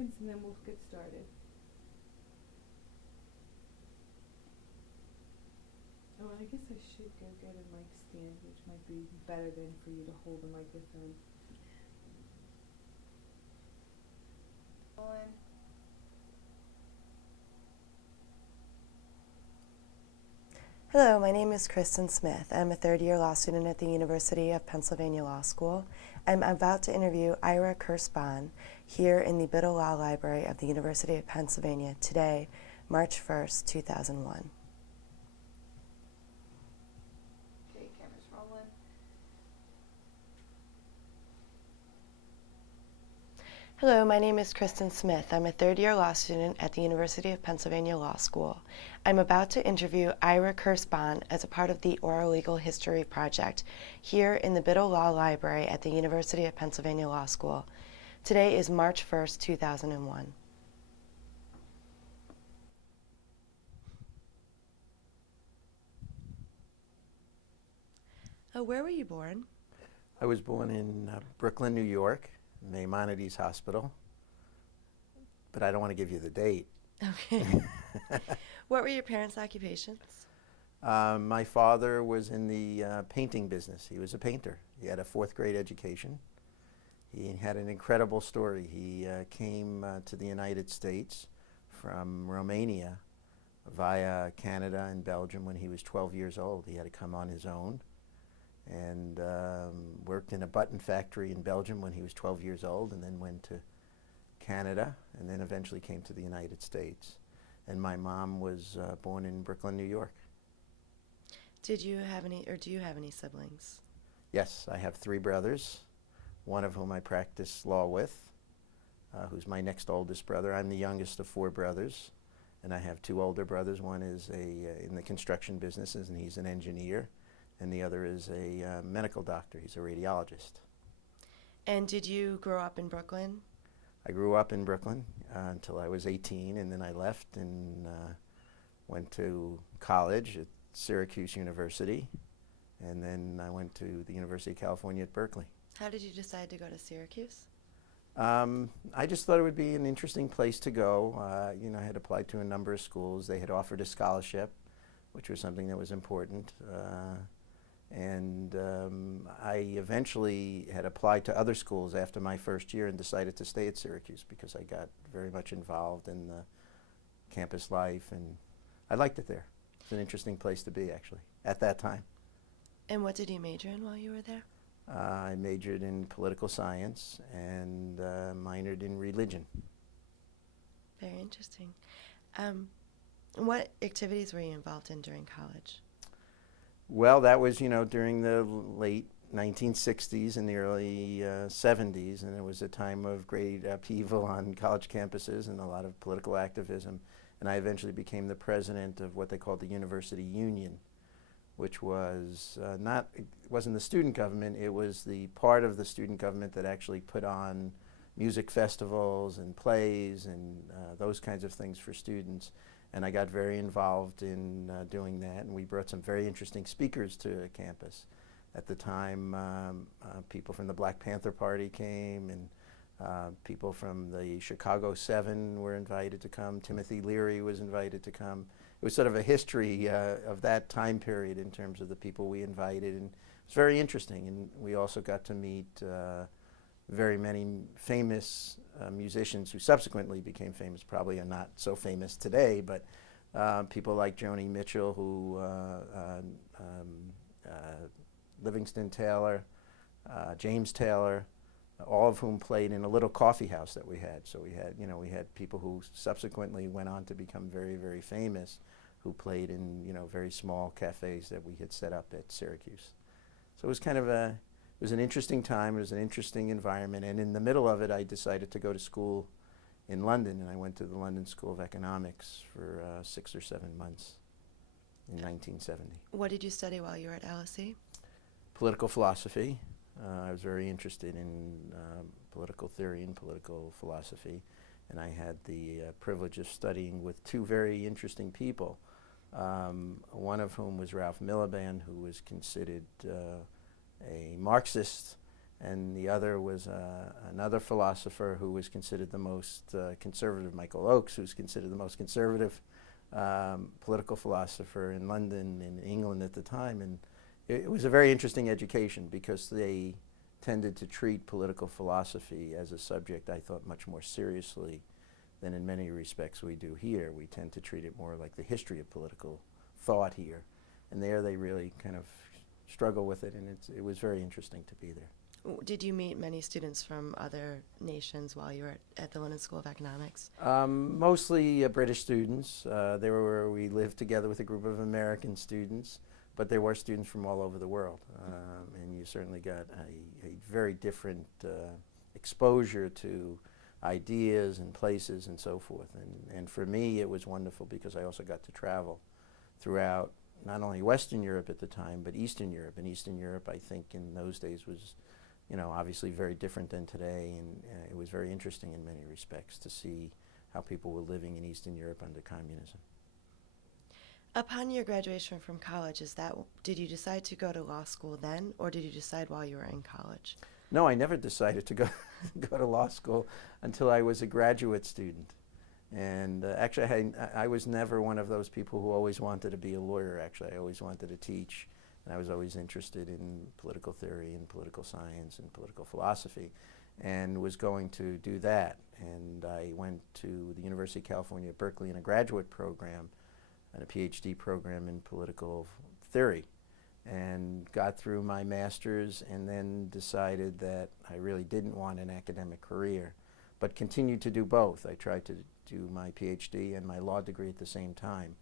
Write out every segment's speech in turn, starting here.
And then we'll get started. Oh, and I guess I should go get a mic stand, which might be better than for you to hold the microphone. On. Hello, my name is Kristen Smith. I'm a third-year law student at the University of Pennsylvania Law School. I'm about to interview Ira Kurzban here in the Biddle Law Library of the University of Pennsylvania today, March 1st, 2001. Okay, camera's rolling. Hello, my name is Kristen Smith. I'm a third-year law student at the University of Pennsylvania Law School. I'm about to interview Ira Kurzban as a part of the Oral Legal History Project here in the Biddle Law Library at the University of Pennsylvania Law School. Today is March 1st, 2001. Where were you born? I was born in Brooklyn, New York, in the Maimonides Hospital, but I don't want to give you the date. Okay. What were your parents' occupations? My father was in the painting business. He was a painter. He had a fourth grade education. He had an incredible story. He came to the United States from Romania via Canada and Belgium when he was 12 years old. He had to come on his own and worked in a button factory in Belgium when he was 12 years old, and then went to Canada, and then eventually came to the United States. And my mom was born in Brooklyn, New York. Did you have any, or do you have any siblings? Yes, I have three brothers, one of whom I practice law with, who's my next oldest brother. I'm the youngest of four brothers, and I have two older brothers. One is in the construction businesses, and he's an engineer, and the other is a medical doctor. He's a radiologist. And did you grow up in Brooklyn? I grew up in Brooklyn until I was 18, and then I left and went to college at Syracuse University, and then I went to the University of California at Berkeley. How did you decide to go to Syracuse? I just thought it would be an interesting place to go. I had applied to a number of schools. They had offered a scholarship, which was something that was important. And I eventually had applied to other schools after my first year and decided to stay at Syracuse because I got very much involved in the campus life, and I liked it there. It's an interesting place to be, actually, at that time. And what did you major in while you were there? I majored in political science and minored in religion. Very interesting. What activities were you involved in during college? Well, that was, during the late 1960s and the early 70s, and it was a time of great upheaval on college campuses and a lot of political activism. And I eventually became the president of what they called the University Union, which was it wasn't the student government, it was the part of the student government that actually put on music festivals and plays and those kinds of things for students. And I got very involved in doing that, and we brought some very interesting speakers to campus. At the time, people from the Black Panther Party came, and people from the Chicago 7 were invited to come. Timothy Leary was invited to come. It was sort of a history of that time period in terms of the people we invited, and it was very interesting. And we also got to meet very many famous musicians who subsequently became famous, probably are not so famous today, but people like Joni Mitchell, who Livingston Taylor, James Taylor, all of whom played in a little coffee house that we had. So we had people who subsequently went on to become very, very famous, who played in very small cafes that we had set up at Syracuse. So it was kind of it was an interesting time. It was an interesting environment, and in the middle of it, I decided to go to school in London, and I went to the London School of Economics for 6 or 7 months in 1970. What did you study while you were at LSE? Political philosophy. I was very interested in political theory and political philosophy, and I had the privilege of studying with two very interesting people, one of whom was Ralph Miliband, who was considered a Marxist and the other was another philosopher who was considered the most conservative, Michael Oakes, who's considered the most conservative political philosopher in London, in England at the time. And it was a very interesting education because they tended to treat political philosophy as a subject, I thought, much more seriously than in many respects we do here. We tend to treat it more like the history of political thought here. And there they really kind of struggle with it, and it was very interesting to be there. Did you meet many students from other nations while you were at the London School of Economics? Mostly British students. We lived together with a group of American students, but there were students from all over the world. And you certainly got a very different exposure to ideas and places and so forth. And for me, it was wonderful because I also got to travel throughout not only Western Europe at the time, but Eastern Europe. And Eastern Europe, I think, in those days was, obviously very different than today, and it was very interesting in many respects to see how people were living in Eastern Europe under communism. Upon your graduation from college, did you decide to go to law school then, or did you decide while you were in college? No, I never decided to go to law school until I was a graduate student. And actually, I was never one of those people who always wanted to be a lawyer. Actually, I always wanted to teach, and I was always interested in political theory and political science and political philosophy, and was going to do that. And I went to the University of California at Berkeley in a graduate program and a PhD program in political theory, and got through my master's, and then decided that I really didn't want an academic career, but continued to do both. I tried to do my PhD and my law degree at the same time.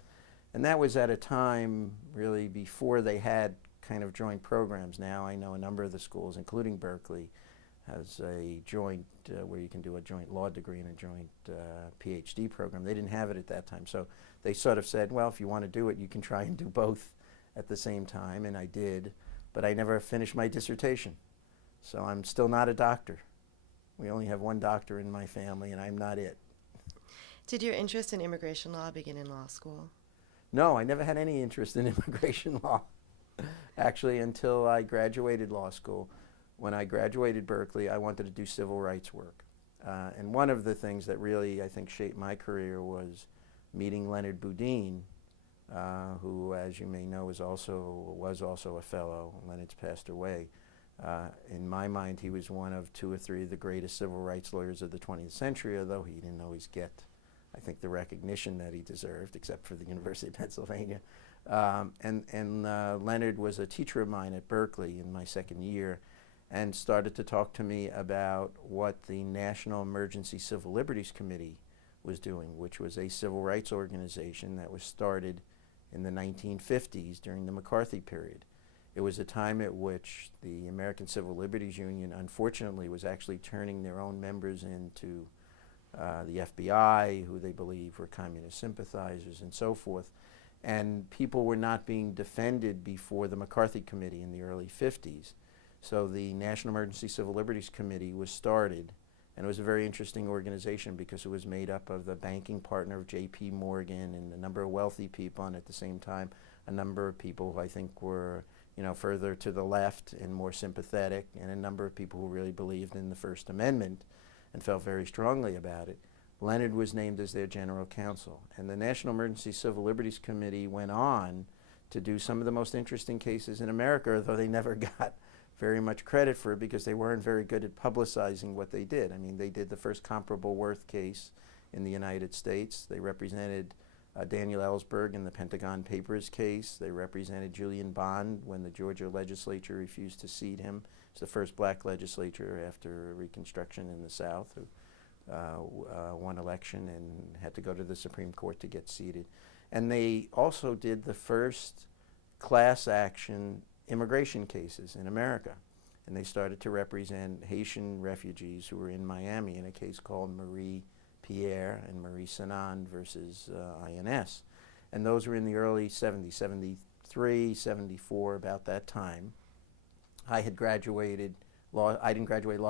And that was at a time really before they had kind of joint programs. Now I know a number of the schools, including Berkeley, has a joint where you can do a joint law degree and a joint PhD program. They didn't have it at that time. So they sort of said, well, if you want to do it, you can try and do both at the same time, and I did, but I never finished my dissertation. So I'm still not a doctor. We only have one doctor in my family, and I'm not it. Did your interest in immigration law begin in law school? No, I never had any interest in immigration law, actually, until I graduated law school. When I graduated Berkeley, I wanted to do civil rights work. And one of the things that really, I think, shaped my career was meeting Leonard Boudin, who, as you may know, was also a fellow. Leonard's passed away. In my mind, he was one of two or three of the greatest civil rights lawyers of the 20th century, although he didn't always get, I think, the recognition that he deserved, except for the University of Pennsylvania. Leonard was a teacher of mine at Berkeley in my second year, and started to talk to me about what the National Emergency Civil Liberties Committee was doing, which was a civil rights organization that was started in the 1950s during the McCarthy period. It was a time at which the American Civil Liberties Union, unfortunately, was actually turning their own members into the FBI, who they believe were communist sympathizers and so forth. And people were not being defended before the McCarthy Committee in the early 50s. So the National Emergency Civil Liberties Committee was started, and it was a very interesting organization because it was made up of the banking partner of J.P. Morgan and a number of wealthy people, and at the same time a number of people who I think were further to the left and more sympathetic, and a number of people who really believed in the First Amendment and felt very strongly about it. Leonard was named as their general counsel, and the National Emergency Civil Liberties Committee went on to do some of the most interesting cases in America, although they never got very much credit for it because they weren't very good at publicizing what they did. I mean, they did the first comparable worth case in the United States. They represented Daniel Ellsberg in the Pentagon Papers case. They represented Julian Bond when the Georgia legislature refused to seat him. It's the first black legislature after Reconstruction in the South who won election and had to go to the Supreme Court to get seated. And they also did the first class action immigration cases in America. And they started to represent Haitian refugees who were in Miami in a case called Marie Pierre and Marie Sanan versus INS. And those were in the early 70s, 73, 74, about that time. I didn't graduate law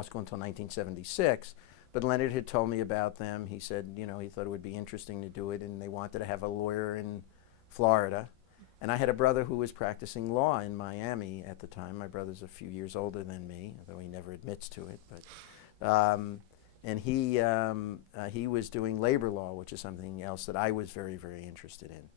school until 1976, but Leonard had told me about them. He said, he thought it would be interesting to do it, and they wanted to have a lawyer in Florida. And I had a brother who was practicing law in Miami at the time. My brother's a few years older than me, although he never admits to it. And he was doing labor law, which is something else that I was very, very interested in.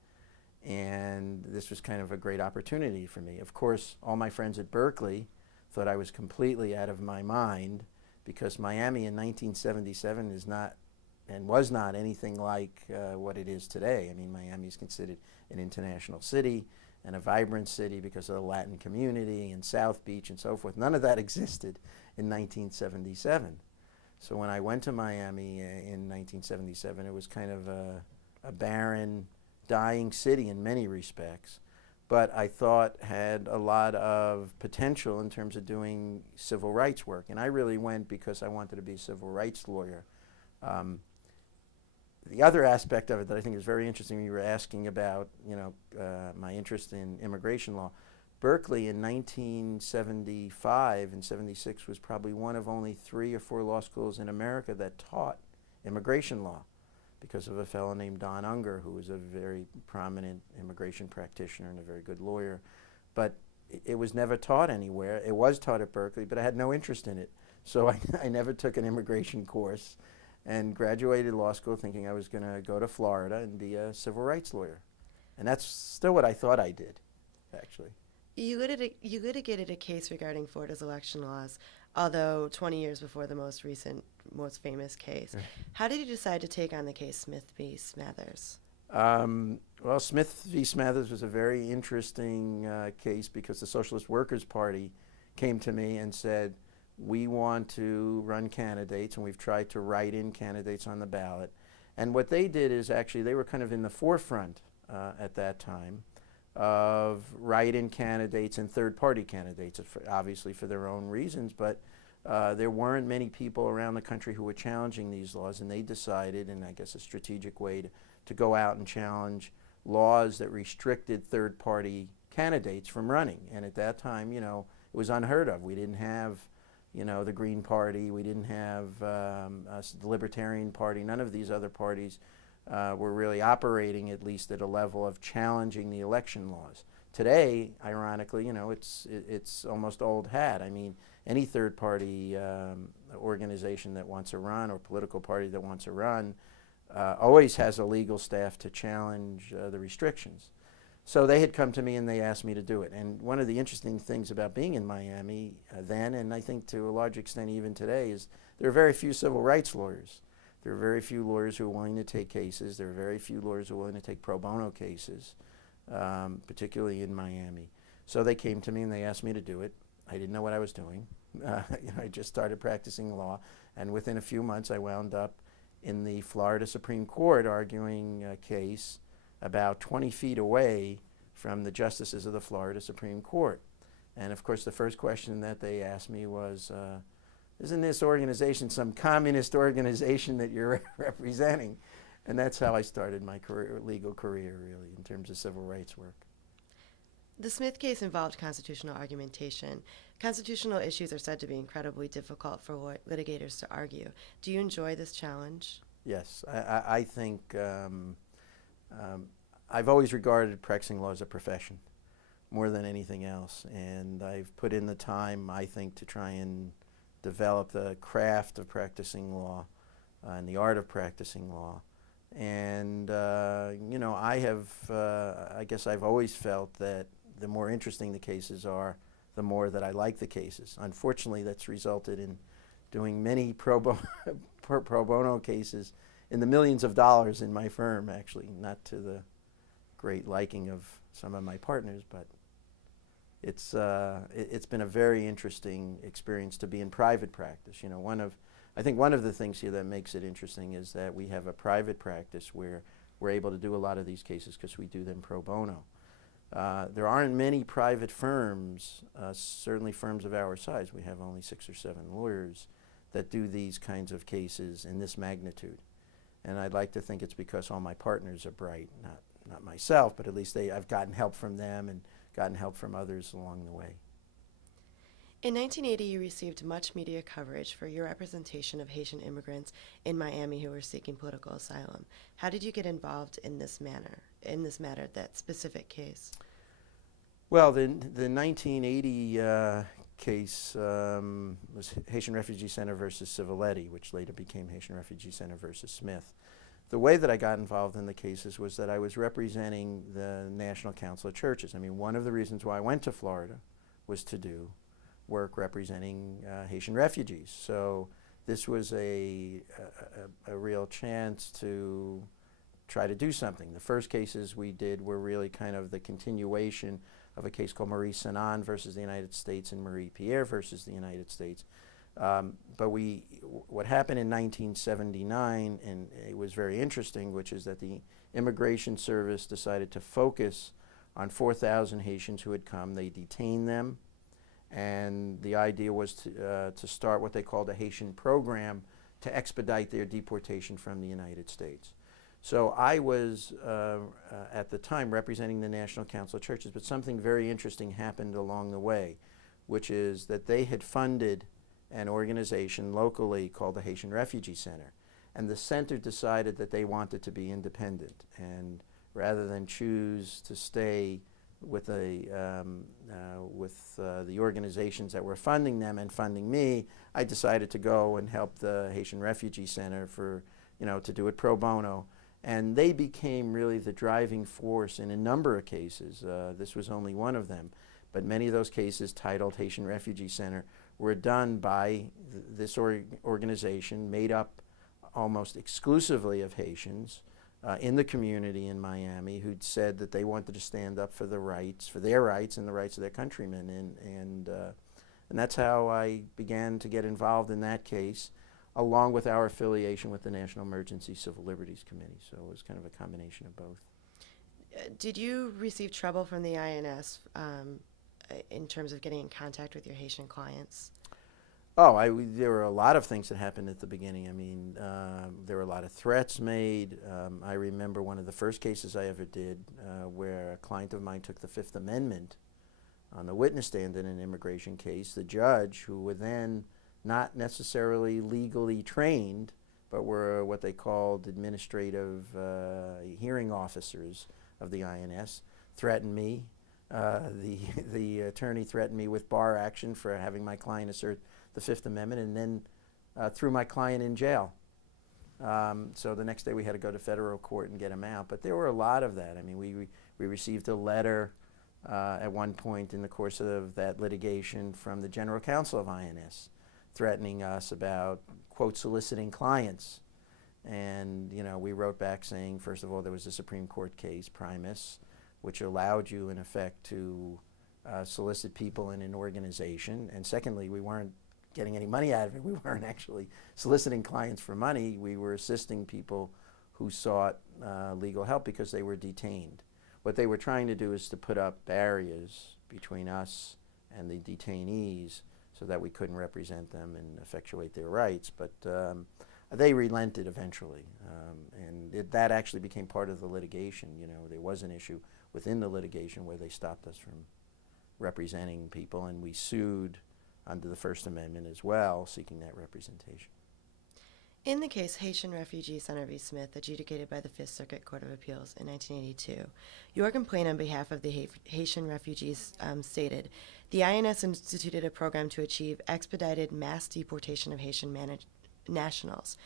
And this was kind of a great opportunity for me. Of course, all my friends at Berkeley thought I was completely out of my mind, because Miami in 1977 is not and was not anything like what it is today. I mean, Miami is considered an international city and a vibrant city because of the Latin community and South Beach and so forth. None of that existed in 1977. So when I went to Miami in 1977, it was kind of a barren, dying city in many respects, but I thought had a lot of potential in terms of doing civil rights work. And I really went because I wanted to be a civil rights lawyer. The other aspect of it that I think is very interesting, you were asking about, my interest in immigration law. Berkeley in 1975 and 76 was probably one of only 3 or 4 law schools in America that taught immigration law, because of a fellow named Don Unger, who was a very prominent immigration practitioner and a very good lawyer. But it was never taught anywhere. It was taught at Berkeley, but I had no interest in it. So I never took an immigration course, and graduated law school thinking I was going to go to Florida and be a civil rights lawyer. And that's still what I thought I did, actually. You litigated a case regarding Florida's election laws, although 20 years before the most famous case. How did you decide to take on the case Smith v. Smathers? Well, Smith v. Smathers was a very interesting case, because the Socialist Workers' Party came to me and said, we want to run candidates, and we've tried to write in candidates on the ballot. And what they did is actually they were kind of in the forefront at that time of write-in candidates and third-party candidates, obviously for their own reasons, but there weren't many people around the country who were challenging these laws, and they decided, in I guess a strategic way, to go out and challenge laws that restricted third-party candidates from running. And at that time, it was unheard of. We didn't have the Green Party, we didn't have the Libertarian Party, none of these other parties were really operating, at least at a level of challenging the election laws. Today, ironically, it's almost old hat. I mean, any third-party organization that wants to run, or political party that wants to run, always has a legal staff to challenge the restrictions. So they had come to me and they asked me to do it. And one of the interesting things about being in Miami then, and I think to a large extent even today, is there are very few civil rights lawyers. There are very few lawyers who are willing to take cases. There are very few lawyers who are willing to take pro bono cases, particularly in Miami. So they came to me and they asked me to do it. I didn't know what I was doing. I just started practicing law, and within a few months I wound up in the Florida Supreme Court arguing a case about 20 feet away from the justices of the Florida Supreme Court. And of course the first question that they asked me was, isn't this organization some communist organization that you're representing? And that's how I started my legal career, really, in terms of civil rights work. The Smith case involved constitutional argumentation. Constitutional issues are said to be incredibly difficult for litigators to argue. Do you enjoy this challenge? Yes, I think I've always regarded practicing law as a profession more than anything else, and I've put in the time, I think, to try and develop the craft of practicing law and the art of practicing law. And I guess I've always felt that the more interesting the cases are, the more that I like the cases. Unfortunately, that's resulted in doing many pro bono cases in the millions of dollars in my firm, actually, not to the great liking of some of my partners, but it's been a very interesting experience to be in private practice. I think one of the things here that makes it interesting is that we have a private practice where we're able to do a lot of these cases because we do them pro bono. There aren't many private firms, certainly firms of our size. We have only 6 or 7 lawyers that do these kinds of cases in this magnitude. And I'd like to think it's because all my partners are bright, not myself, but at least I've gotten help from them and gotten help from others along the way. In 1980, you received much media coverage for your representation of Haitian immigrants in Miami who were seeking political asylum. How did you get involved in this matter, that specific case? Well, the 1980 case was Haitian Refugee Center versus Civiletti, which later became Haitian Refugee Center versus Smith. The way that I got involved in the cases was that I was representing the National Council of Churches. I mean, one of the reasons why I went to Florida was to do work representing Haitian refugees. So this was a real chance to try to do something. The first cases we did were really kind of the continuation of a case called Marie Sanon versus the United States and Marie Pierre versus the United States. But what happened in 1979, and it was very interesting, which is that the Immigration Service decided to focus on 4,000 Haitians who had come. They detained them, and the idea was to start what they called a Haitian program to expedite their deportation from the United States. So I was, at the time, representing the National Council of Churches, but something very interesting happened along the way, which is that they had funded an organization locally called the Haitian Refugee Center. And the center decided that they wanted to be independent. And rather than choose to stay with the organizations that were funding them and funding me, I decided to go and help the Haitian Refugee Center to do it pro bono. And they became really the driving force in a number of cases. This was only one of them. But many of those cases titled Haitian Refugee Center were done by this organization made up almost exclusively of Haitians in the community in Miami who'd said that they wanted to stand up for their rights and the rights of their countrymen. And that's how I began to get involved in that case, along with our affiliation with the National Emergency Civil Liberties Committee. So it was kind of a combination of both. Did you receive trouble from the INS in terms of getting in contact with your Haitian clients? Oh, there were a lot of things that happened at the beginning. I mean, there were a lot of threats made. I remember one of the first cases I ever did where a client of mine took the Fifth Amendment on the witness stand in an immigration case. The judge, who were then not necessarily legally trained, but were what they called administrative hearing officers of the INS, threatened me. The attorney threatened me with bar action for having my client assert the Fifth Amendment, and then threw my client in jail. So the next day we had to go to federal court and get him out. But there were a lot of that. I mean, we received a letter at one point in the course of that litigation from the General Counsel of INS threatening us about, quote, soliciting clients. And, we wrote back saying, first of all, there was a Supreme Court case, Primus, which allowed you, in effect, to solicit people in an organization. And secondly, we weren't getting any money out of it. We weren't actually soliciting clients for money. We were assisting people who sought legal help because they were detained. What they were trying to do is to put up barriers between us and the detainees so that we couldn't represent them and effectuate their rights. But they relented eventually. And that actually became part of the litigation. There was an issue within the litigation where they stopped us from representing people, and we sued under the First Amendment as well, seeking that representation. In the case Haitian Refugee Center v. Smith, adjudicated by the Fifth Circuit Court of Appeals in 1982, your complaint on behalf of the Haitian refugees stated, the INS instituted a program to achieve expedited mass deportation of Haitian nationals.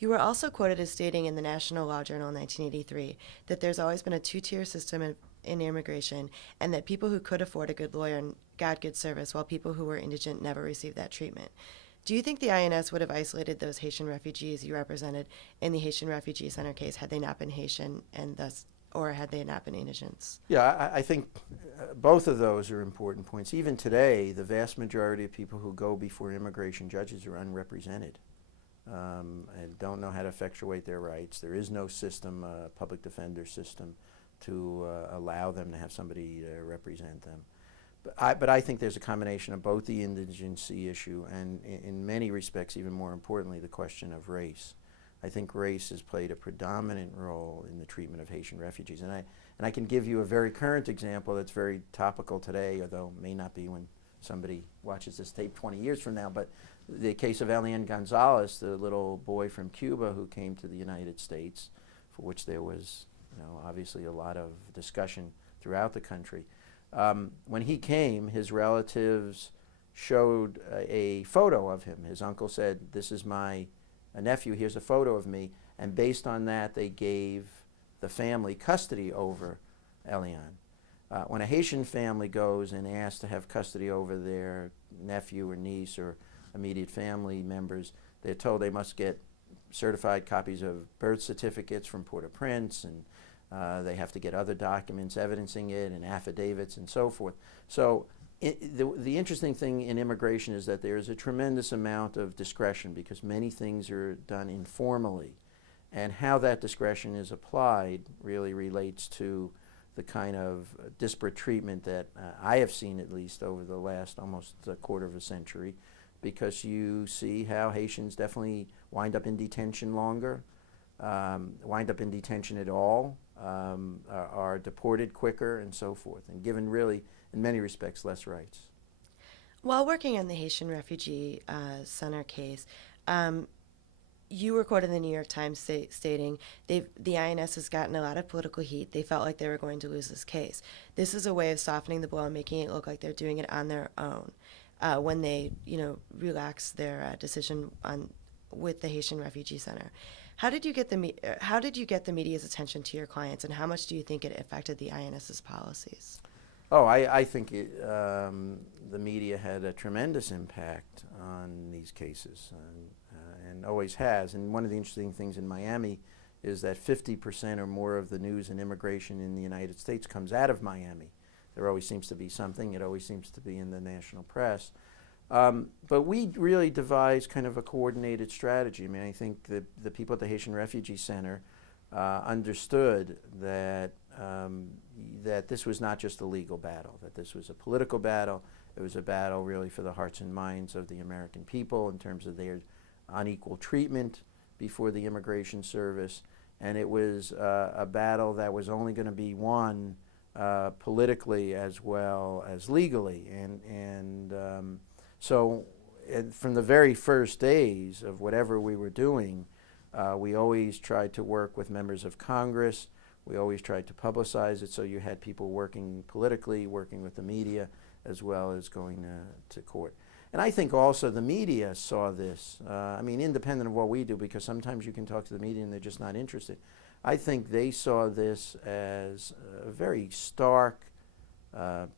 You were also quoted as stating in the National Law Journal in 1983 that there's always been a two-tier system in immigration, and that people who could afford a good lawyer got good service, while people who were indigent never received that treatment. Do you think the INS would have isolated those Haitian refugees you represented in the Haitian Refugee Center case had they not been Haitian, or had they not been indigents? Yeah, I think both of those are important points. Even today, the vast majority of people who go before immigration judges are unrepresented and don't know how to effectuate their rights. There is no system, public defender system, to allow them to have somebody represent them. But I think there's a combination of both the indigency issue and, in many respects, even more importantly, the question of race. I think race has played a predominant role in the treatment of Haitian refugees. And I can give you a very current example that's very topical today, although may not be when somebody watches this tape 20 years from now. But the case of Elian Gonzalez, the little boy from Cuba who came to the United States, for which there was obviously a lot of discussion throughout the country. When he came, his relatives showed a photo of him. His uncle said, "This is my nephew, here's a photo of me." And based on that, they gave the family custody over Elian. When a Haitian family goes and asks to have custody over their nephew or niece or immediate family members, they're told they must get certified copies of birth certificates from Port-au-Prince, and they have to get other documents evidencing it and affidavits and so forth. So the interesting thing in immigration is that there's a tremendous amount of discretion because many things are done informally. And how that discretion is applied really relates to the kind of disparate treatment that I have seen, at least over the last almost a quarter of a century, because you see how Haitians definitely wind up in detention longer, wind up in detention at all, are deported quicker, and so forth, and given really, in many respects, less rights. While working on the Haitian Refugee Center case, you were quoted in the New York Times stating the INS has gotten a lot of political heat. They felt like they were going to lose this case. This is a way of softening the blow and making it look like they're doing it on their own when they, relax their decision with the Haitian Refugee Center. How did you get the media's attention to your clients, and how much do you think it affected the INS's policies? Oh, I think the media had a tremendous impact on these cases, and always has. And one of the interesting things in Miami is that 50% or more of the news and immigration in the United States comes out of Miami. There always seems to be something. It always seems to be in the national press. But we really devised kind of a coordinated strategy. I mean, I think the people at the Haitian Refugee Center understood that that this was not just a legal battle, that this was a political battle. It was a battle really for the hearts and minds of the American people in terms of their unequal treatment before the Immigration Service. And it was a battle that was only going to be won politically as well as legally. So from the very first days of whatever we were doing, we always tried to work with members of Congress. We always tried to publicize it, so you had people working politically, working with the media, as well as going to court. And I think also the media saw this. I mean, independent of what we do, because sometimes you can talk to the media and they're just not interested. I think they saw this as a very stark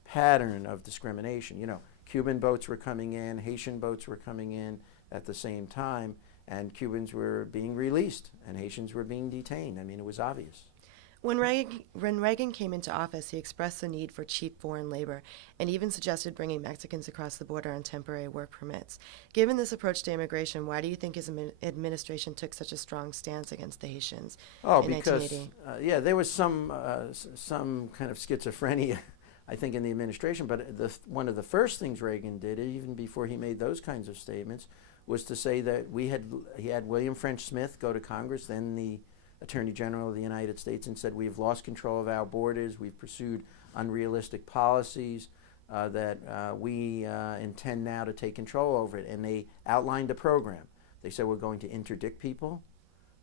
pattern of discrimination. Cuban boats were coming in, Haitian boats were coming in at the same time, and Cubans were being released, and Haitians were being detained. I mean, it was obvious. When Reagan came into office, he expressed the need for cheap foreign labor and even suggested bringing Mexicans across the border on temporary work permits. Given this approach to immigration, why do you think his administration took such a strong stance against the Haitians in 1980? Because there was some kind of schizophrenia, I think, in the administration. But one of the first things Reagan did, even before he made those kinds of statements, was to say that he had William French Smith go to Congress, then the Attorney General of the United States, and said, we've lost control of our borders, we've pursued unrealistic policies, that we intend now to take control over it. And they outlined a program. They said, we're going to interdict people,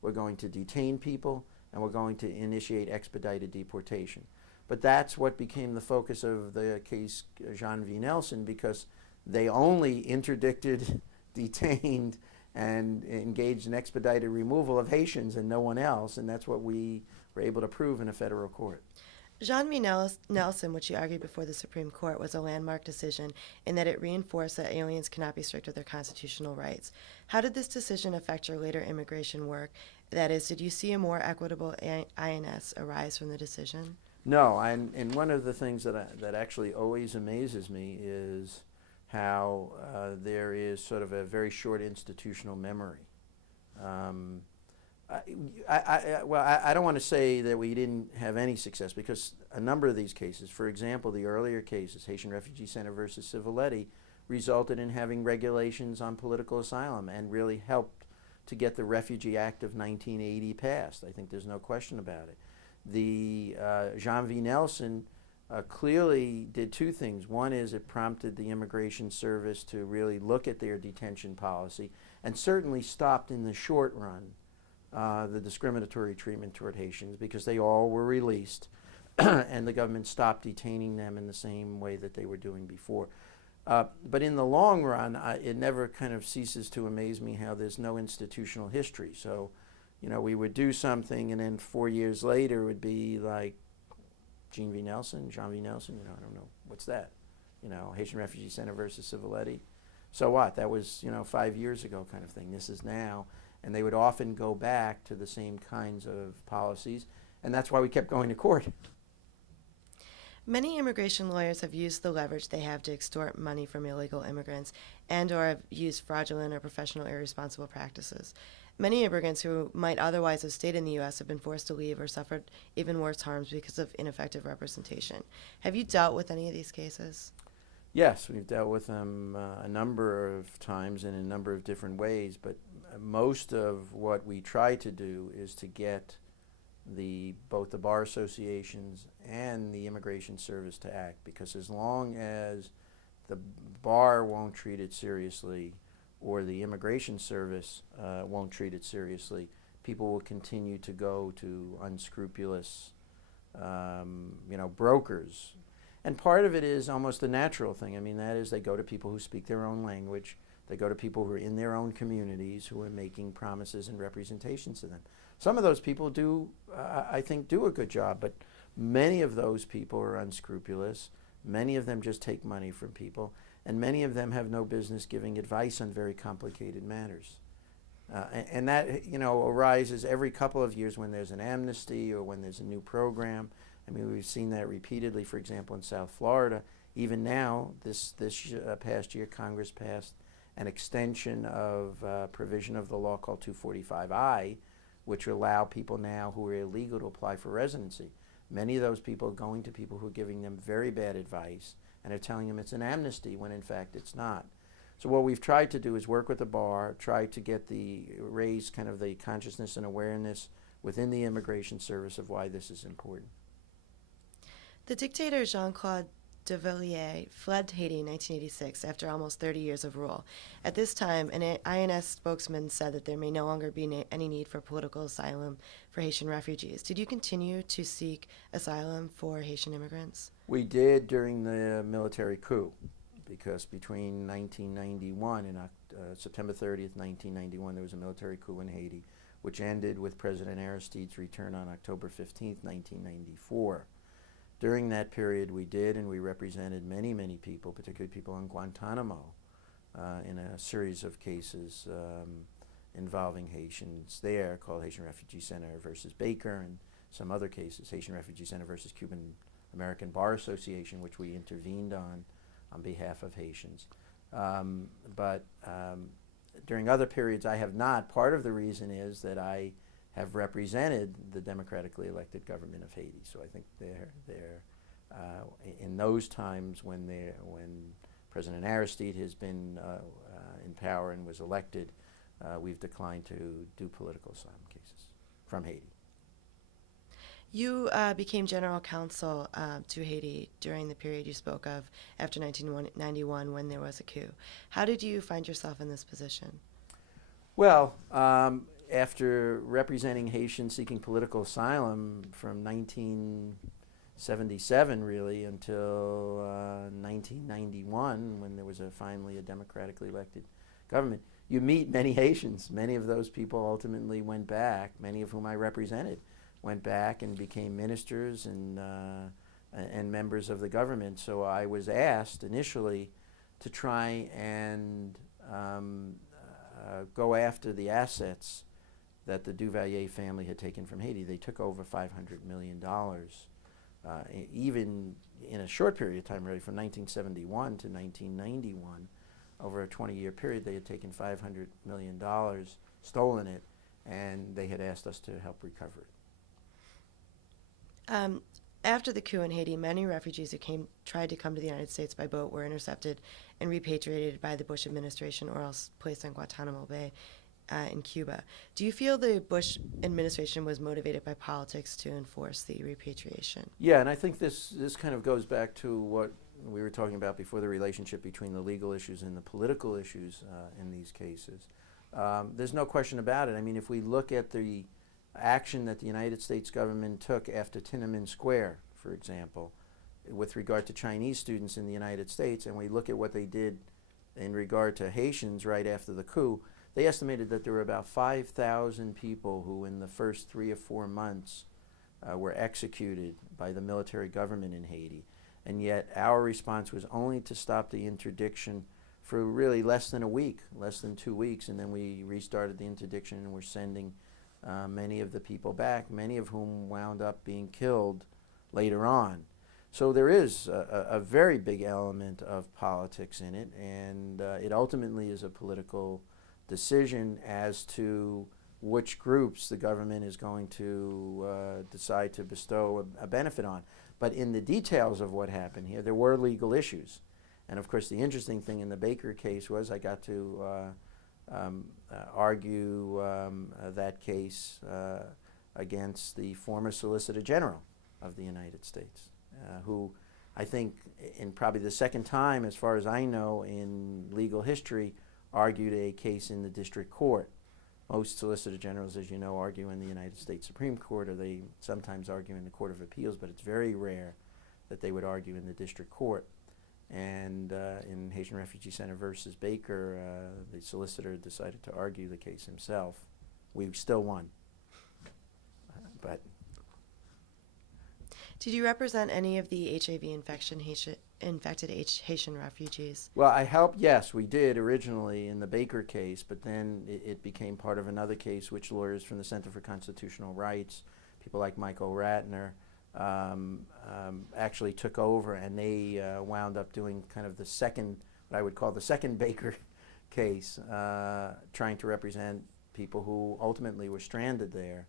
we're going to detain people, and we're going to initiate expedited deportation. But that's what became the focus of the case Jean V. Nelson, because they only interdicted, detained, and engaged in expedited removal of Haitians and no one else, and that's what we were able to prove in a federal court. Jean V. Nelson, which you argued before the Supreme Court, was a landmark decision in that it reinforced that aliens cannot be stripped of their constitutional rights. How did this decision affect your later immigration work? That is, did you see a more equitable INS arise from the decision? No, and one of the things that actually always amazes me is how there is sort of a very short institutional memory. I don't want to say that we didn't have any success, because a number of these cases, for example, the earlier cases, Haitian Refugee Center versus Civiletti, resulted in having regulations on political asylum and really helped to get the Refugee Act of 1980 passed. I think there's no question about it. The Jean V. Nelson clearly did two things. One is it prompted the Immigration Service to really look at their detention policy, and certainly stopped in the short run the discriminatory treatment toward Haitians, because they all were released. and the government stopped detaining them in the same way that they were doing before. But in the long run, it never kind of ceases to amaze me how there's no institutional history. So, we would do something, and then 4 years later it would be like John V. Nelson, I don't know, what's that? Haitian Refugee Center versus Civiletti. So what? That was, 5 years ago kind of thing. This is now. And they would often go back to the same kinds of policies, and that's why we kept going to court. Many immigration lawyers have used the leverage they have to extort money from illegal immigrants and or have used fraudulent or professional irresponsible practices. Many immigrants who might otherwise have stayed in the U.S. have been forced to leave or suffered even worse harms because of ineffective representation. Have you dealt with any of these cases? Yes, we've dealt with them a number of times in a number of different ways, but most of what we try to do is to get both the bar associations and the Immigration Service to act, because as long as the bar won't treat it seriously or the Immigration Service won't treat it seriously, people will continue to go to unscrupulous brokers. And part of it is almost a natural thing. I mean, that is, they go to people who speak their own language. They go to people who are in their own communities who are making promises and representations to them. Some of those people do, I think, do a good job, but many of those people are unscrupulous. Many of them just take money from people, and many of them have no business giving advice on very complicated matters. And that, arises every couple of years when there's an amnesty or when there's a new program. I mean, we've seen that repeatedly, for example, in South Florida. Even now, this past year, Congress passed an extension of provision of the law called 245I, which allow people now who are illegal to apply for residency. Many of those people are going to people who are giving them very bad advice and are telling them it's an amnesty when in fact it's not. So what we've tried to do is work with the bar, try to raise kind of the consciousness and awareness within the Immigration Service of why this is important. The dictator Jean-Claude Duvalier fled Haiti in 1986 after almost 30 years of rule. At this time, an INS spokesman said that there may no longer be any need for political asylum for Haitian refugees. Did you continue to seek asylum for Haitian immigrants? We did during the military coup, because between 1991 and September 30th, 1991, there was a military coup in Haiti, which ended with President Aristide's return on October 15th, 1994. During that period, we did, and we represented many, many people, particularly people in Guantanamo, in a series of cases involving Haitians there, called Haitian Refugee Center versus Baker, and some other cases, Haitian Refugee Center versus Cuban American Bar Association, which we intervened on behalf of Haitians. But during other periods, I have not. Part of the reason is that I have represented the democratically elected government of Haiti. So I think they're in those times when President Aristide has been in power and was elected, we've declined to do political asylum cases from Haiti. You became general counsel to Haiti during the period you spoke of after 1991 when there was a coup. How did you find yourself in this position? Well, after representing Haitians seeking political asylum from 1977 really until 1991, when there was finally a democratically elected government, you meet many Haitians. Many of those people ultimately went back, many of whom I represented went back and became ministers and members of the government. So I was asked initially to try and go after the assets that the Duvalier family had taken from Haiti. They took over $500 million, even in a short period of time, really, from 1971 to 1991. Over a 20-year period, they had taken $500 million, stolen it, and they had asked us to help recover it. After the coup in Haiti, many refugees who tried to come to the United States by boat were intercepted and repatriated by the Bush administration or else placed in Guantanamo Bay in Cuba. Do you feel the Bush administration was motivated by politics to enforce the repatriation? Yeah, and I think this kind of goes back to what we were talking about before, the relationship between the legal issues and the political issues in these cases. There's no question about it. I mean, if we look at the action that the United States government took after Tiananmen Square, for example, with regard to Chinese students in the United States, and we look at what they did in regard to Haitians right after the coup, they estimated that there were about 5,000 people who in the first 3 or 4 months were executed by the military government in Haiti. And yet our response was only to stop the interdiction for really less than a week, less than 2 weeks, and then we restarted the interdiction and we're sending many of the people back, many of whom wound up being killed later on. So there is a very big element of politics in it, and it ultimately is a political decision as to which groups the government is going to decide to bestow a benefit on. But in the details of what happened here, there were legal issues. And of course, the interesting thing in the Baker case was I got to argue that case against the former Solicitor General of the United States, who I think in probably the second time, as far as I know, in legal history, argued a case in the district court. Most Solicitor Generals, as you know, argue in the United States Supreme Court, or they sometimes argue in the Court of Appeals, but it's very rare that they would argue in the district court. And in Haitian Refugee Center versus Baker, the solicitor decided to argue the case himself. We still won. But did you represent any of the HIV infected Haitian refugees? Well, I helped, yes, we did originally in the Baker case, but then it became part of another case which lawyers from the Center for Constitutional Rights, people like Michael Ratner, actually took over, and they wound up doing kind of the second, what I would call the second Baker case, trying to represent people who ultimately were stranded there,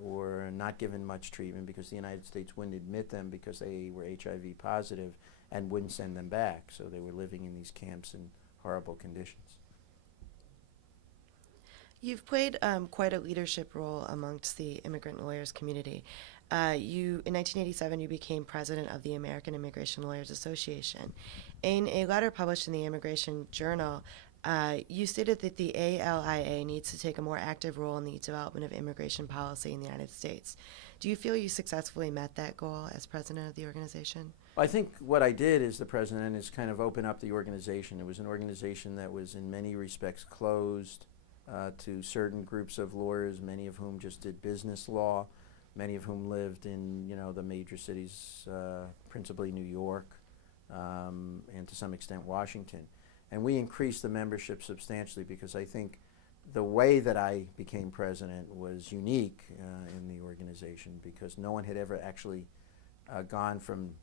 were not given much treatment because the United States wouldn't admit them because they were HIV positive and wouldn't send them back. So they were living in these camps in horrible conditions. You've played quite a leadership role amongst the immigrant lawyers community. In 1987, you became president of the American Immigration Lawyers Association. In a letter published in the Immigration Journal, you stated that the ALIA needs to take a more active role in the development of immigration policy in the United States. Do you feel you successfully met that goal as president of the organization? I think what I did as the president is kind of open up the organization. It was an organization that was in many respects closed to certain groups of lawyers, many of whom just did business law, many of whom lived in the major cities, principally New York, and to some extent Washington. And we increased the membership substantially because I think the way that I became president was unique in the organization, because no one had ever actually gone from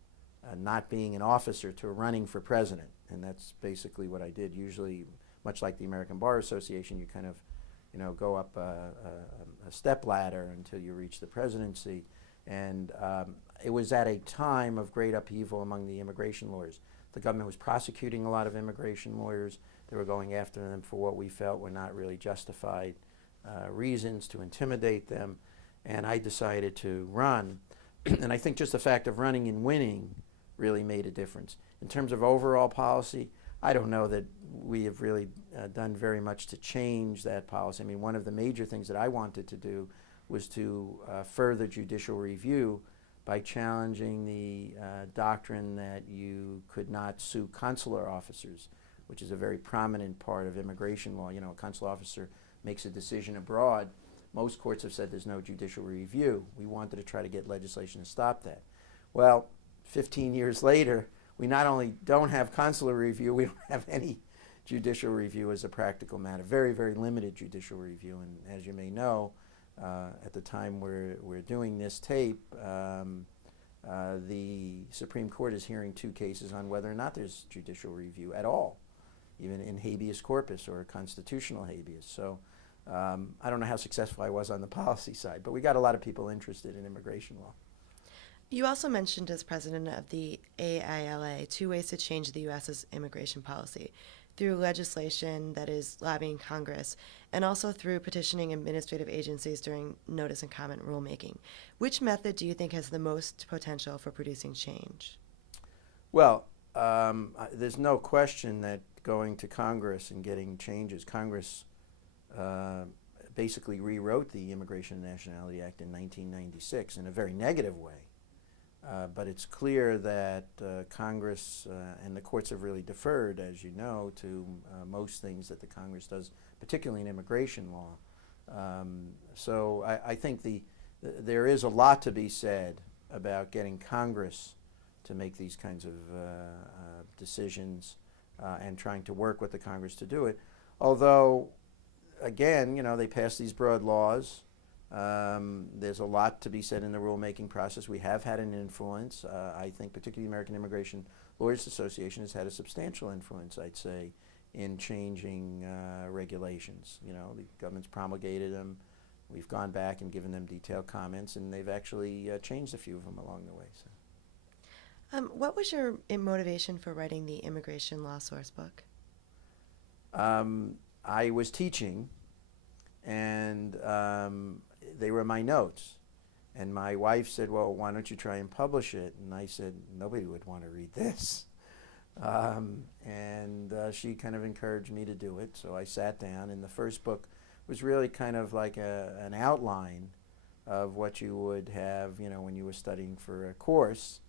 not being an officer to running for president. And that's basically what I did. Usually, much like the American Bar Association, you kind of go up a step ladder until you reach the presidency. And it was at a time of great upheaval among the immigration lawyers. The government was prosecuting a lot of immigration lawyers. They were going after them for what we felt were not really justified reasons, to intimidate them. And I decided to run. And I think just the fact of running and winning really made a difference. In terms of overall policy, I don't know that we have really done very much to change that policy. I mean, one of the major things that I wanted to do was to further judicial review by challenging the doctrine that you could not sue consular officers, which is a very prominent part of immigration law. A consular officer makes a decision abroad. Most courts have said there's no judicial review. We wanted to try to get legislation to stop that. Well, 15 years later, we not only don't have consular review, we don't have any judicial review as a practical matter. Very, very limited judicial review. And as you may know, at the time we're doing this tape, the Supreme Court is hearing 2 cases on whether or not there's judicial review at all, even in habeas corpus or constitutional habeas. So I don't know how successful I was on the policy side, but we got a lot of people interested in immigration law. You also mentioned as president of the AILA 2 ways to change the U.S.'s immigration policy: through legislation that is lobbying Congress, and also through petitioning administrative agencies during notice and comment rulemaking. Which method do you think has the most potential for producing change? Well, there's no question that going to Congress and getting changes. Congress basically rewrote the Immigration and Nationality Act in 1996 in a very negative way. But it's clear that Congress and the courts have really deferred, as you know, to most things that the Congress does, particularly in immigration law. So I think there is a lot to be said about getting Congress to make these kinds of decisions and trying to work with the Congress to do it. Although, again, they pass these broad laws. There's a lot to be said in the rulemaking process. We have had an influence. I think particularly the American Immigration Lawyers Association has had a substantial influence, I'd say, in changing regulations. The government's promulgated them. We've gone back and given them detailed comments, and they've actually changed a few of them along the way. So. What was your motivation for writing the immigration law Sourcebook? I was teaching, and they were my notes. And my wife said, well, why don't you try and publish it? And I said, nobody would want to read this. And she kind of encouraged me to do it, so I sat down, and the first book was really kind of like an outline of what you would have, when you were studying for a course,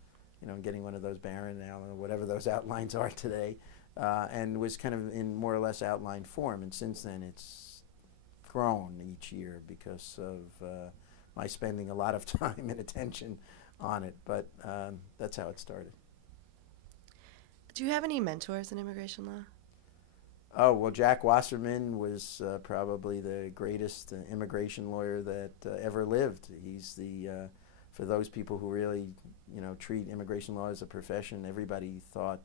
getting one of those Barron, or whatever those outlines are today, and was kind of in more or less outline form. And since then, it's grown each year because of my spending a lot of time and attention on it. But that's how it started. Do you have any mentors in immigration law? Oh, well, Jack Wasserman was probably the greatest immigration lawyer that ever lived. He's for those people who really, treat immigration law as a profession, everybody thought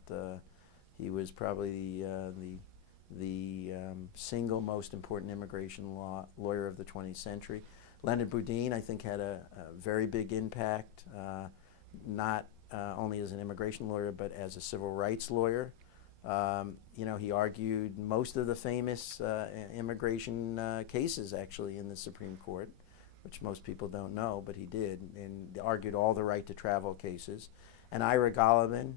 he was probably the single most important immigration law lawyer of the 20th century. Leonard Boudin, I think, had a very big impact, not only as an immigration lawyer, but as a civil rights lawyer. He argued most of the famous immigration cases, actually, in the Supreme Court, which most people don't know, but he did, and argued all the right to travel cases. And Ira Kurzban,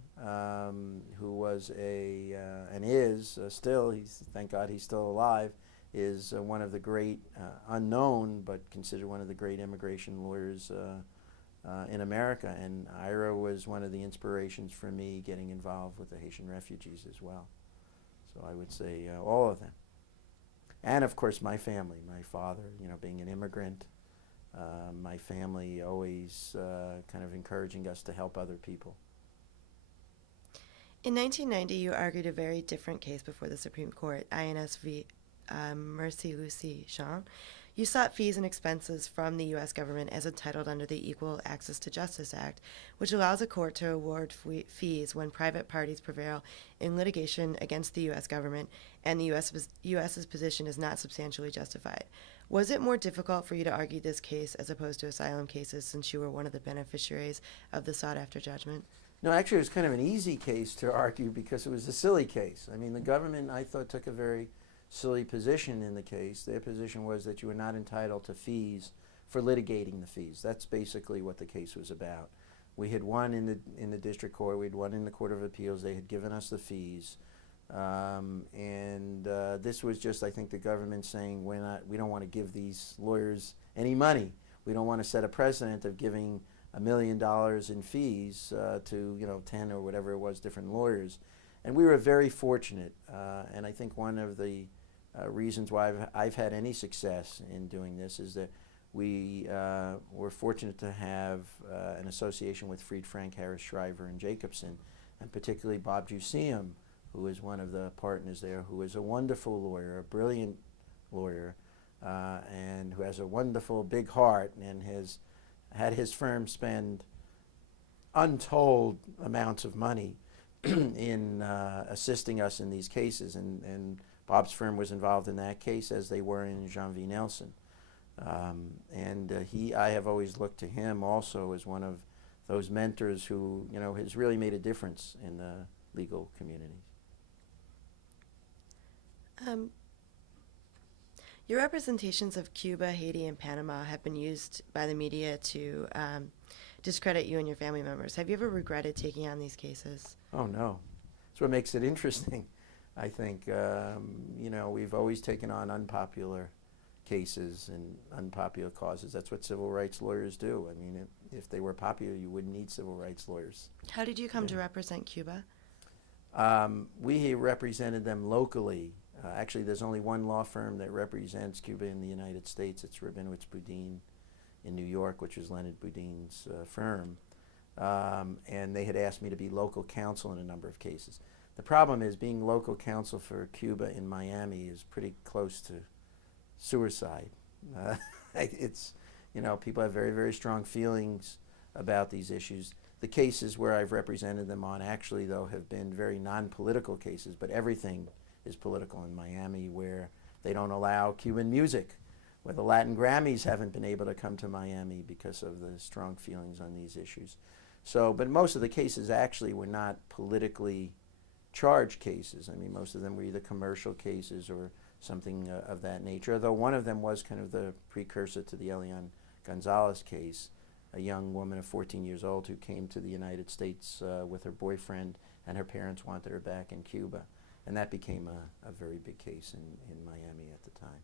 who was and is still, thank God he's still alive, is one of the great, unknown, but considered one of the great immigration lawyers in America. And Ira was one of the inspirations for me getting involved with the Haitian refugees as well. So I would say all of them. And of course my family, my father, being an immigrant, my family always kind of encouraging us to help other people. In 1990, you argued a very different case before the Supreme Court, INS v. Mercy Lucy Jean. You sought fees and expenses from the U.S. government as entitled under the Equal Access to Justice Act, which allows a court to award fees when private parties prevail in litigation against the U.S. government and the U.S.'s position is not substantially justified. Was it more difficult for you to argue this case as opposed to asylum cases since you were one of the beneficiaries of the sought-after judgment? No, actually it was kind of an easy case to argue because it was a silly case. I mean, the government, I thought, took a very silly position in the case. Their position was that you were not entitled to fees for litigating the fees. That's basically what the case was about. We had won in the district court. We had won in the Court of Appeals. They had given us the fees. This was just, I think, the government saying we don't want to give these lawyers any money. We don't want to set a precedent of giving $1 million in fees to 10 or whatever it was different lawyers. And we were very fortunate, and I think one of the reasons why I've had any success in doing this is that we were fortunate to have an association with Fried, Frank, Harris, Shriver, and Jacobson, and particularly Bob Juseum, who is one of the partners there, who is a wonderful lawyer, a brilliant lawyer, and who has a wonderful big heart and has had his firm spend untold amounts of money in assisting us in these cases, and Bob's firm was involved in that case as they were in Jean V. Nelson. I have always looked to him also as one of those mentors who has really made a difference in the legal community. Your representations of Cuba, Haiti, and Panama have been used by the media to discredit you and your family members. Have you ever regretted taking on these cases? Oh, no. That's what makes it interesting, I think. We've always taken on unpopular cases and unpopular causes. That's what civil rights lawyers do. I mean, if they were popular, you wouldn't need civil rights lawyers. How did you come to represent Cuba? We represented them locally. Actually, there's only one law firm that represents Cuba in the United States. It's Rabinowitz Boudin in New York, which is Leonard Boudin's firm. And they had asked me to be local counsel in a number of cases. The problem is being local counsel for Cuba in Miami is pretty close to suicide. It's, you know, people have very, very strong feelings about these issues. The cases where I've represented them on actually, though, have been very non-political cases, but everything is political in Miami, where they don't allow Cuban music, where the Latin Grammys haven't been able to come to Miami because of the strong feelings on these issues. So, but most of the cases actually were not politically charged cases. I mean, most of them were either commercial cases or something of that nature, although one of them was kind of the precursor to the Elian Gonzalez case, a young woman of 14 years old who came to the United States with her boyfriend, and her parents wanted her back in Cuba. And that became a very big case in Miami at the time.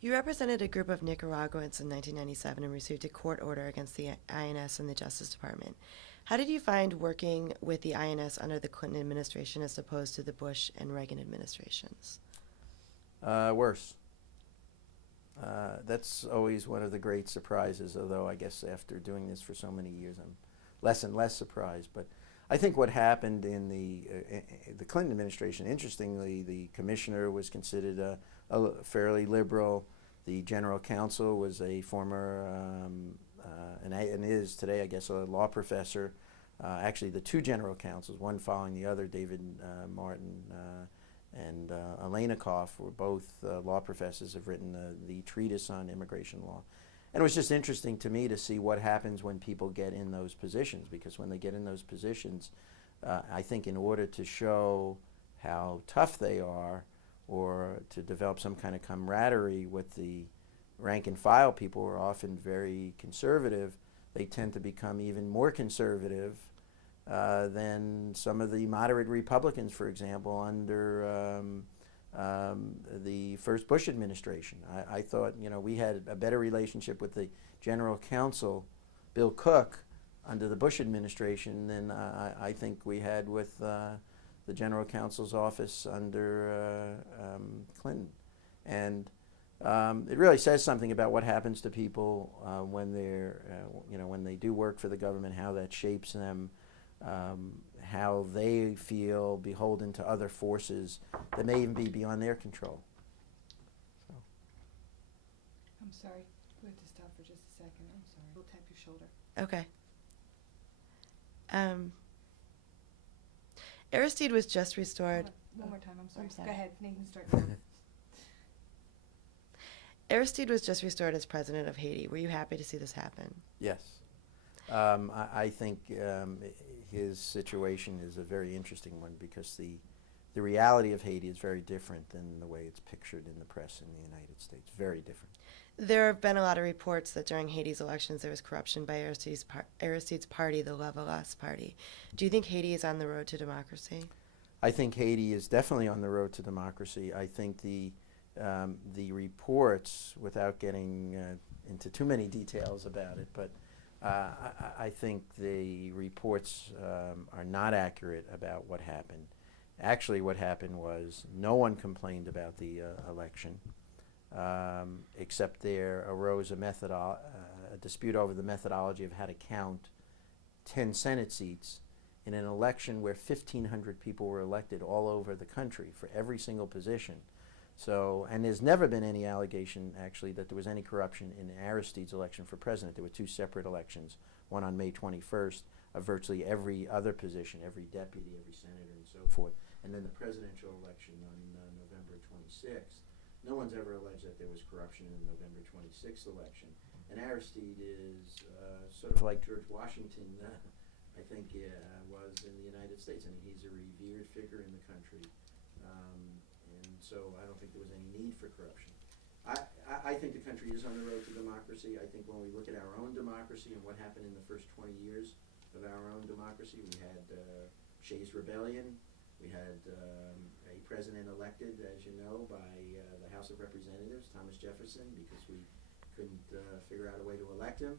You represented a group of Nicaraguans in 1997 and received a court order against the INS and the Justice Department. How did you find working with the INS under the Clinton administration as opposed to the Bush and Reagan administrations? Worse. That's always one of the great surprises, although I guess after doing this for so many years I'm less and less surprised. But I think what happened in the Clinton administration, interestingly, the commissioner was considered a fairly liberal. The general counsel was a former, and is today, I guess, a law professor. Actually, the two general counsels, one following the other, David Martin and Alenikoff, were both law professors, have written the treatise on immigration law. And it was just interesting to me to see what happens when people get in those positions, because when they get in those positions, I think in order to show how tough they are, or to develop some kind of camaraderie with the rank and file people who are often very conservative, they tend to become even more conservative than some of the moderate Republicans, for example, under the first Bush administration. I thought, you know, we had a better relationship with the general counsel, Bill Cook, under the Bush administration than I think we had with the general counsel's office under Clinton. And it really says something about what happens to people when they're, you know, when they do work for the government, how that shapes them, how they feel beholden to other forces that may even be beyond their control. So. I'm sorry. We have to stop for just a second. I'm sorry. We'll tap your shoulder. Okay. Aristide was just restored. One more time. I'm sorry. I'm sorry. Go ahead. Nathan, start now. Aristide was just restored as president of Haiti. Were you happy to see this happen? Yes. I think his situation is a very interesting one, because the reality of Haiti is very different than the way it's pictured in the press in the United States. Very different. There have been a lot of reports that during Haiti's elections there was corruption by Aristide's party, the Levallois Party. Do you think Haiti is on the road to democracy? I think Haiti is definitely on the road to democracy. I think the reports, without getting into too many details about it, but I think the reports are not accurate about what happened. Actually, what happened was no one complained about the election, except there arose a dispute over the methodology of how to count 10 Senate seats in an election where 1,500 people were elected all over the country for every single position. So, and there's never been any allegation, actually, that there was any corruption in Aristide's election for president. There were two separate elections, one on May 21st of virtually every other position, every deputy, every senator, and so forth, and then the presidential election on November 26th. No one's ever alleged that there was corruption in the November 26th election. And Aristide is sort of like George Washington, I think, was in the United States. I mean, he's a revered figure in the country. And so I don't think there was any need for corruption. I think the country is on the road to democracy. I think when we look at our own democracy and what happened in the first 20 years of our own democracy, we had Shays' Rebellion, We had a president elected, as you know, by the House of Representatives, Thomas Jefferson, because we couldn't figure out a way to elect him.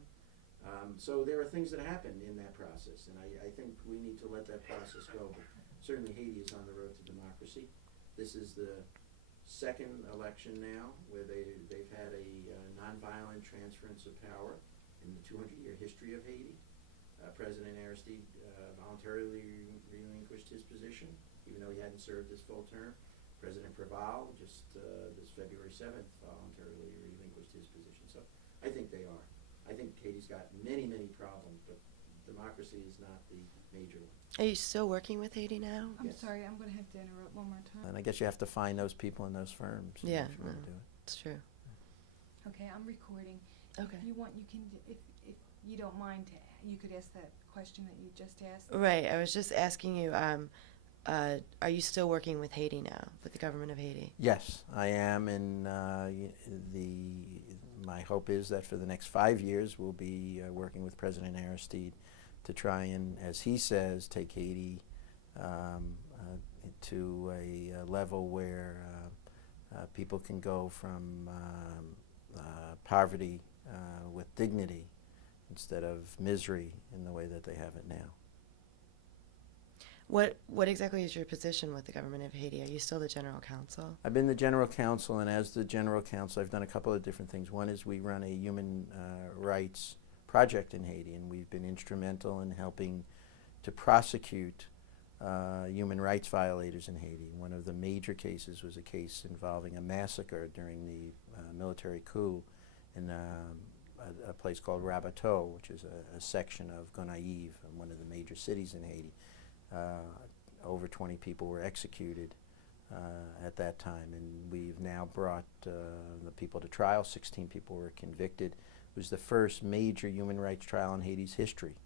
So there are things that happen in that process, and I think we need to let that process go. But certainly Haiti is on the road to democracy. This is the second election now where they've had a nonviolent transference of power in the 200-year history of Haiti. President Aristide voluntarily relinquished his position, even though he hadn't served his full term. President Preval just this February 7th voluntarily relinquished his position. So I think they are. I think Haiti's got many, many problems, but democracy is not the major one. Are you still working with Haiti now? I'm Yes. sorry, I'm going to have to interrupt one more time. And I guess you have to find those people in those firms. Yeah, if you want to do it. It's true. Okay, I'm recording. Okay. If you want, you can, if you don't mind, you could ask that question that you just asked. Right. I was just asking you, are you still working with Haiti now, with the government of Haiti? Yes, I am, and my hope is that for the next 5 years we'll be working with President Aristide to try and, as he says, take Haiti to a level where people can go from poverty with dignity instead of misery in the way that they have it now. What exactly is your position with the government of Haiti? Are you still the general counsel? I've been the general counsel, and as the general counsel, I've done a couple of different things. One is we run a human rights project in Haiti, and we've been instrumental in helping to prosecute human rights violators in Haiti. One of the major cases was a case involving a massacre during the military coup in a place called Rabateau, which is a section of Gonaïves, one of the major cities in Haiti. Over 20 people were executed at that time, and we've now brought the people to trial. 16 people were convicted. It was the first major human rights trial in Haiti's history.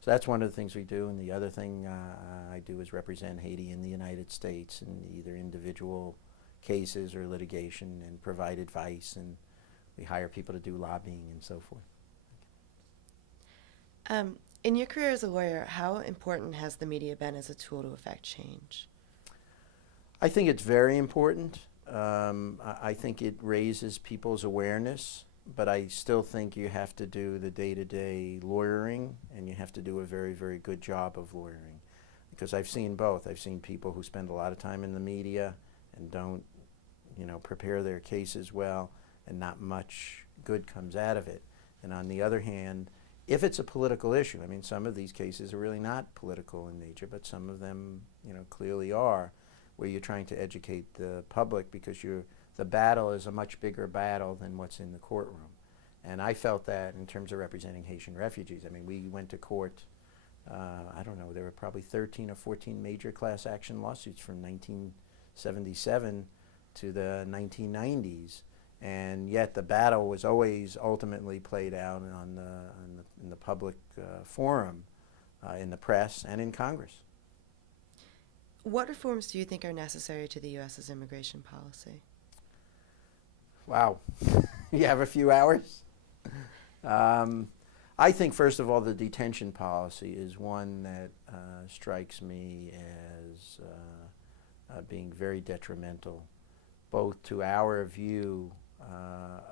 So that's one of the things we do, and the other thing I do is represent Haiti in the United States in either individual cases or litigation, and provide advice, and we hire people to do lobbying and so forth. In your career as a lawyer, how important has the media been as a tool to affect change? I think it's very important. I think it raises people's awareness, but I still think you have to do the day-to-day lawyering, and you have to do a very, very good job of lawyering. Because I've seen both. I've seen people who spend a lot of time in the media and don't, prepare their cases well, and not much good comes out of it. And on the other hand, if it's a political issue, I mean, some of these cases are really not political in nature, but some of them, clearly are, where you're trying to educate the public because the battle is a much bigger battle than what's in the courtroom. And I felt that in terms of representing Haitian refugees. I mean, we went to court, I don't know, there were probably 13 or 14 major class action lawsuits from 1977 to the 1990s. And yet the battle was always ultimately played out in the public forum, in the press, and in Congress. What reforms do you think are necessary to the U.S.'s immigration policy? Wow. You have a few hours? I think, first of all, the detention policy is one that strikes me as being very detrimental, both to our view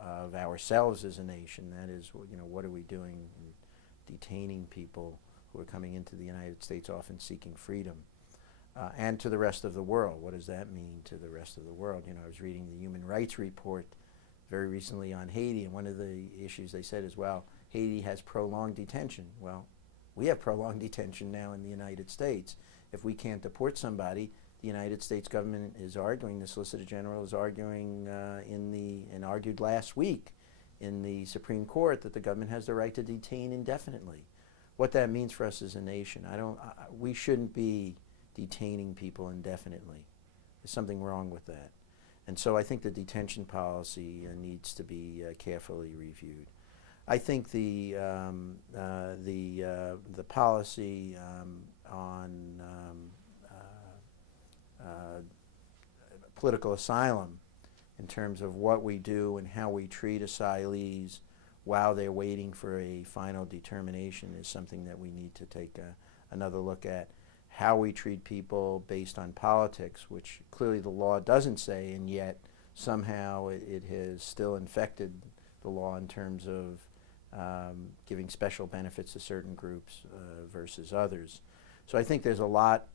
of ourselves as a nation. That is, what are we doing in detaining people who are coming into the United States, often seeking freedom, and to the rest of the world. What does that mean to the rest of the world? I was reading the Human Rights Report very recently on Haiti, and one of the issues they said is, well, Haiti has prolonged detention. Well, we have prolonged detention now in the United States. If we can't deport somebody, the United States government is arguing, the Solicitor General is arguing and argued last week in the Supreme Court that the government has the right to detain indefinitely. What that means for us as a nation, we shouldn't be detaining people indefinitely. There's something wrong with that. And so I think the detention policy needs to be carefully reviewed. I think the policy on political asylum, in terms of what we do and how we treat asylees while they're waiting for a final determination, is something that we need to take another look at. how we treat people based on politics, which clearly the law doesn't say, and yet somehow it has still infected the law in terms of giving special benefits to certain groups versus others. So I think there's a lot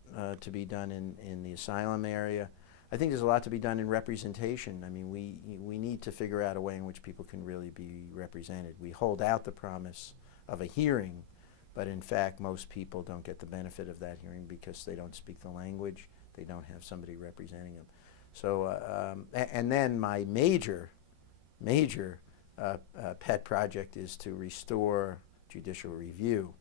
to be done in the asylum area. I think there's a lot to be done in representation. I mean, we need to figure out a way in which people can really be represented. We hold out the promise of a hearing, but in fact most people don't get the benefit of that hearing because they don't speak the language, they don't have somebody representing them. So, and then my major pet project is to restore judicial review,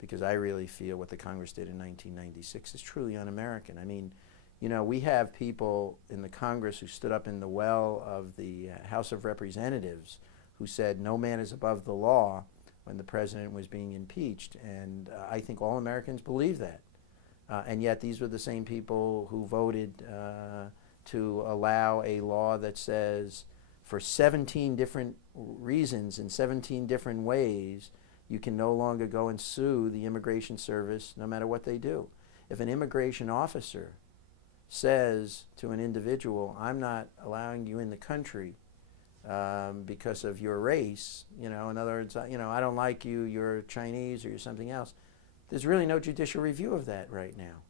because I really feel what the Congress did in 1996 is truly un-American. I mean, you know, we have people in the Congress who stood up in the well of the House of Representatives who said no man is above the law when the president was being impeached, and I think all Americans believe that. And yet these were the same people who voted to allow a law that says for 17 different reasons in 17 different ways you can no longer go and sue the Immigration Service no matter what they do. If an immigration officer says to an individual, I'm not allowing you in the country because of your race, you know, in other words, you know, I don't like you, you're Chinese or you're something else, there's really no judicial review of that right now.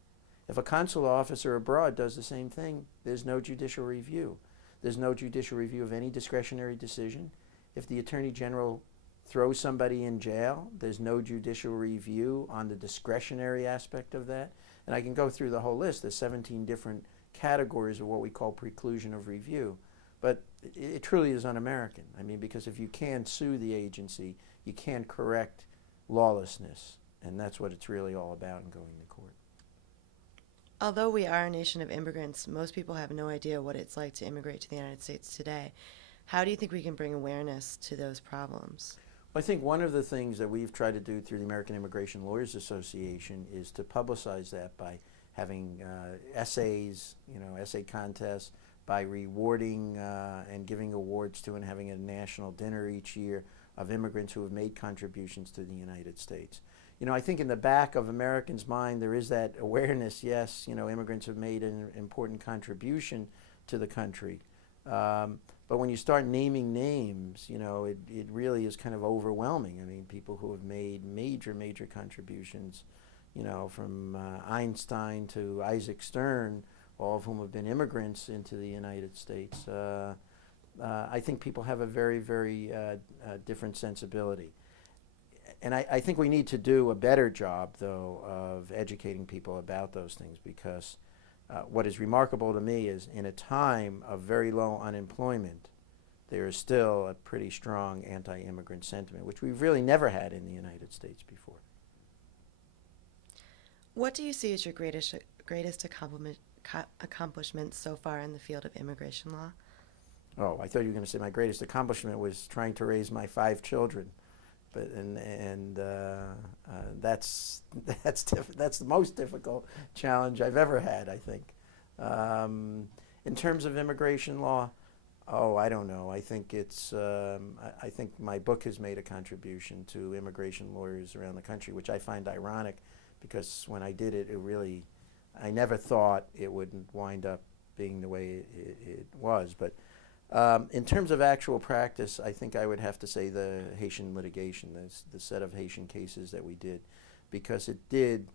If a consular officer abroad does the same thing, there's no judicial review. There's no judicial review of any discretionary decision. If the Attorney General throws somebody in jail, there's no judicial review on the discretionary aspect of that. And I can go through the whole list. There's 17 different categories of what we call preclusion of review. But it truly is un-American. I mean, because if you can't sue the agency, you can't correct lawlessness. And that's what it's really all about in going to court. Although we are a nation of immigrants, most people have no idea what it's like to immigrate to the United States today. How do you think we can bring awareness to those problems? Well, I think one of the things that we've tried to do through the American Immigration Lawyers Association is to publicize that by having essays, you know, essay contests, by rewarding and giving awards to and having a national dinner each year of immigrants who have made contributions to the United States. You know, I think in the back of Americans' mind there is that awareness, yes, you know, immigrants have made an important contribution to the country. But when you start naming names, you know, it really is kind of overwhelming. I mean, people who have made major contributions, you know, from Einstein to Isaac Stern, all of whom have been immigrants into the United States. I think people have a very different sensibility. And I think we need to do a better job, though, of educating people about those things, because what is remarkable to me is in a time of very low unemployment, there is still a pretty strong anti-immigrant sentiment, which we've really never had in the United States before. What do you see as your greatest accomplishment so far in the field of immigration law? Oh, I thought you were going to say my greatest accomplishment was trying to raise my 5 children. But that's the most difficult challenge I've ever had, I think. In terms of immigration law, oh, I don't know. I think it's I think my book has made a contribution to immigration lawyers around the country, which I find ironic, because when I did it, I never thought it would wind up being the way it was. But in terms of actual practice, I think I would have to say the Haitian litigation, the set of Haitian cases that we did, because it did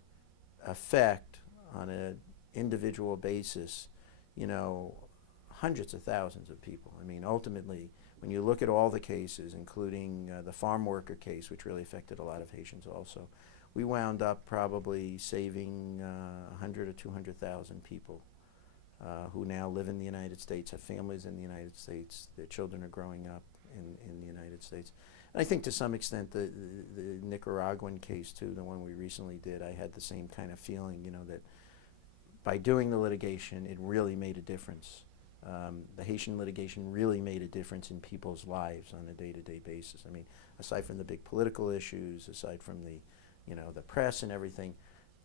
affect, on an individual basis, you know, hundreds of thousands of people. I mean, ultimately, when you look at all the cases, including the farm worker case, which really affected a lot of Haitians also, we wound up probably saving 100 or 200,000 people. Who now live in the United States, have families in the United States, their children are growing up in the United States. And I think to some extent the Nicaraguan case too, the one we recently did, I had the same kind of feeling, you know, that by doing the litigation, it really made a difference. The Haitian litigation really made a difference in people's lives on a day-to-day basis. I mean, aside from the big political issues, aside from the, you know, the press and everything,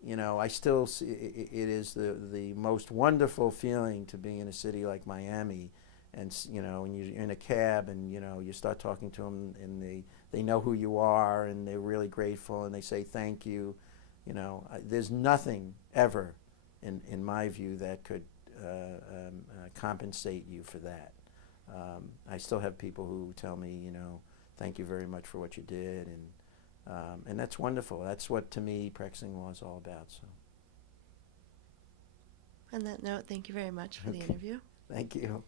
you know, I still see it is the most wonderful feeling to be in a city like Miami, and you know, when you're in a cab and you know you start talking to them and they know who you are and they're really grateful and they say thank you. There's nothing ever, in my view, that could compensate you for that. I still have people who tell me, thank you very much for what you did, and that's wonderful. That's what, to me, practicing law is all about. So. On that note, thank you very much for the Okay. interview. Thank you.